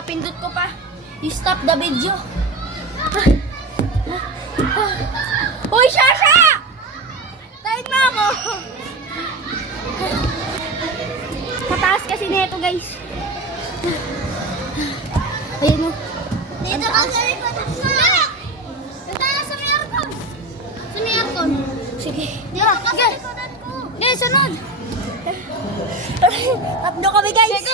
pindot ko pa. You stop the video. Uy, Shasha! Tayo na ako. Mataas kasi nito, guys. Ayan o. Dito ka sa likod. Dito na sa may aircon. Sa may aircon. Sige. Dito ka sa likodan ko. Sige, sunod. Tatlo kami, guys.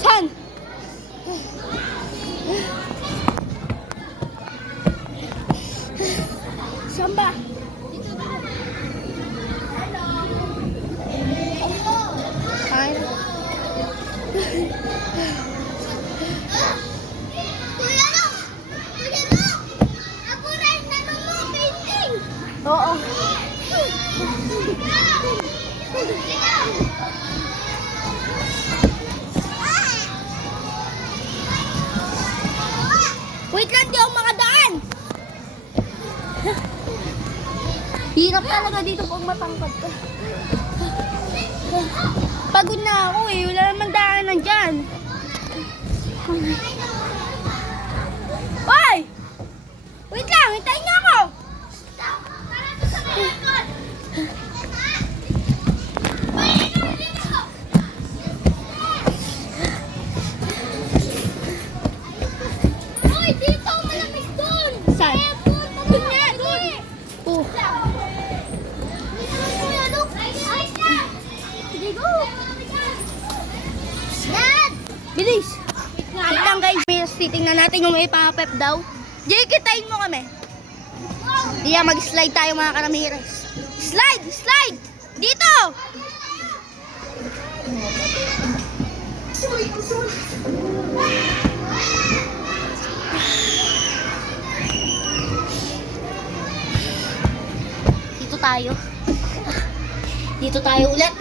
Saan? Saan ba? Ay. Kuya Lo! Kuya Lo! Ako rin nanonood painting! Oo. Wait lang, di ako makadaan. Hirap talaga dito pag matangkad ka. Pagod na ako eh. Wala naman daanan dyan. Hoy! Wait lang, hintayin niyo ako. Uy, dito! Malamig doon! Saan? Doon nga, doon! Oh. Kuya Lo! Ay, Dad! Sige, go! Dad! Bilis! Wait lang guys. Titingnan natin yung may papep daw. Jay, kitain mo kami. Diya, mag-slide tayo mga karamiras. Slide! Slide! Dito! Dito tayo. Dito tayo ulit.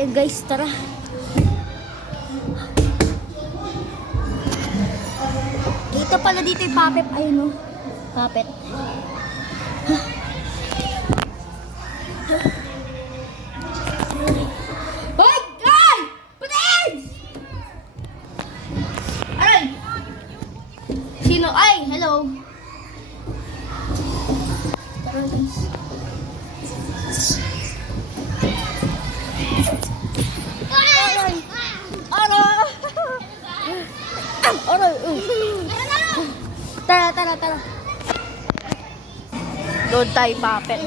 Yan guys, tara. Dito pala dito yung puppet. Ayun o. Puppet. Hoy! Hoy! Putin! Aray! Sino? Ay! Hello! Tara guys. Aray! Aray! Aray! Tara, tara, tara. Doon tayo, puppet.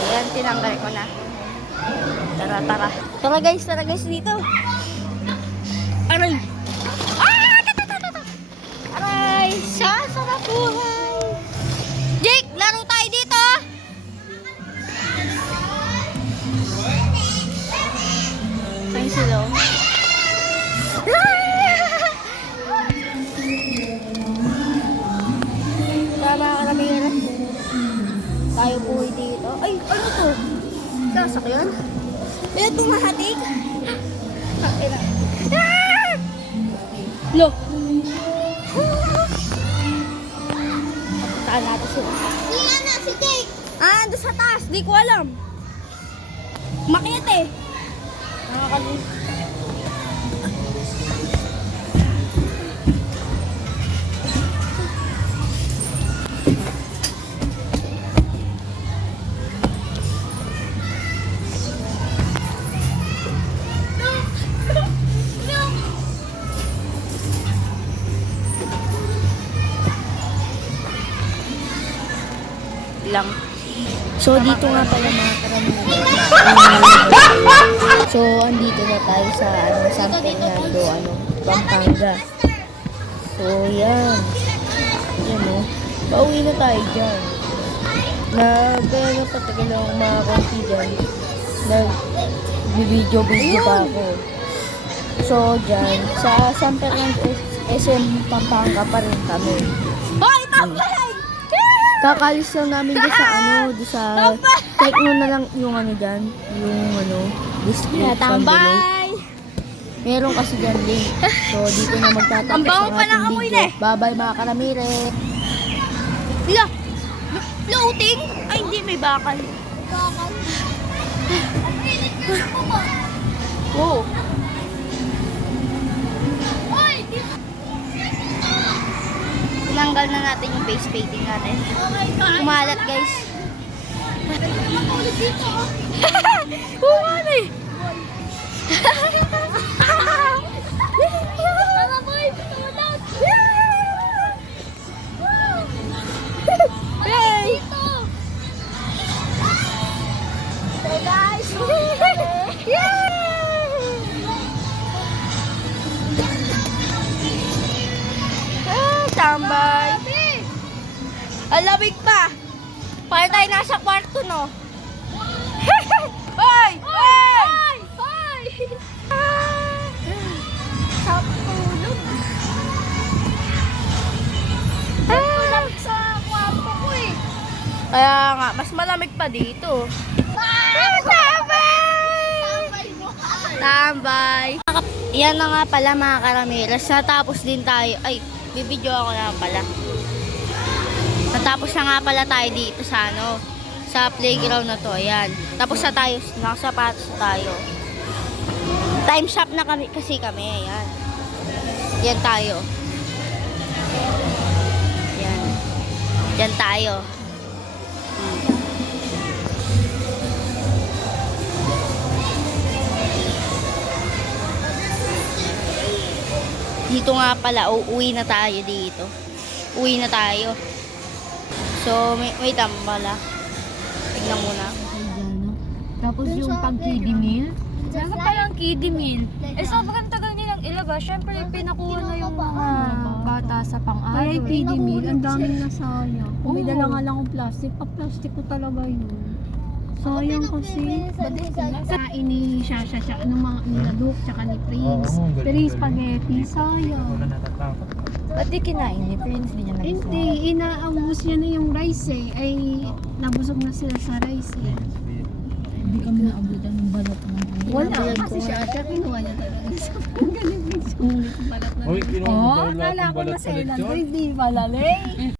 Ayan, tinanggal ko na. Tara, tara. Tara guys, dito. Aray! Ah! Aray! Sarap buhay! Jake, laro tayo dito! Ayun sila. Tama ka na mayroon. Tayo buhay dito. Ay, ano to? Sasakyan? May tumahatig? Lo! Saan natin sila? Si Jake! Ah, ando sa taas. Di ko alam. Makit eh. Nakakalit. lang. So, dito nga pala mga karamihan. So, andito na tayo sa San Fernando, Pampanga. So, yan. Yan o. Pauwi na tayo dyan. Patagal ng mga konti dyan. Nag-video pa ako. So, dyan. Sa San Fernando SM Pampanga pa rin kami. Hoy, tambay! Kakalis lang namin doon sa doon sa check mo na lang yung dyan, yung district sa dulo. Tambay! Meron kasi dyan link. So, dito na magtatapos Ang bango ang pa ng ating amoy video. na eh. Bye-bye mga karamire. Hala! Floating? Ay, hindi, may bakal. Wow. Tinanggal na natin yung face painting natin. Kumalat guys. Kuman eh! Tama boy! Tumunod! Hey! So guys! Tambay. Alamig pa. Para tayo nasa kwarto, no? Hoy! Hoy! Hoy! Sa tulog. Tulog sa kwarto ko eh. Kaya nga, mas malamig pa dito. Tambay! Yan na nga pala mga karamiras. Natapos din tayo. Ay, bibidyo ako na pala. Natapos na nga pala tayo dito sa sa playground na to. Ayan. Tapos na tayo. Nakasapatos na tayo. Time's up na kami kasi kami. Ayan. Yan tayo. Yan. Yan tayo. Dito nga pala, uuwi na tayo dito. Uwi na tayo. So, wait lang pala. Tignan muna. Tapos yung pag-kiddie meal. Dapat palang kiddie meal. Eh, sobrang tagal nilang ilabas. Siyempre, pinakuha na yung mga bata sa pang-araw. Kaya yung kiddie meal, ang daming nasayang. Kung may dala nga lang akong plastic, pa-plastic ko talaga yun. Sayang kasi. Kain ni Shasha, tsaka ng mga nila Luke, tsaka ni Prince. Pero yung spaghetti, sayang. Ba't di kinain ni Prince? Di niya nagustuhan. Hindi, inaubos niya na yung rice eh. Ay, nabusog na sila sa rice eh. Hindi kami naabutan ng balot ng Wala, kasi Shasha, kinuha niya talaga. Ang galing yung sulit balat na. Uy, kinuha Oo, mo daw lahat akala ng ko balat sa maselan. lechon? Hindi pala, Lay.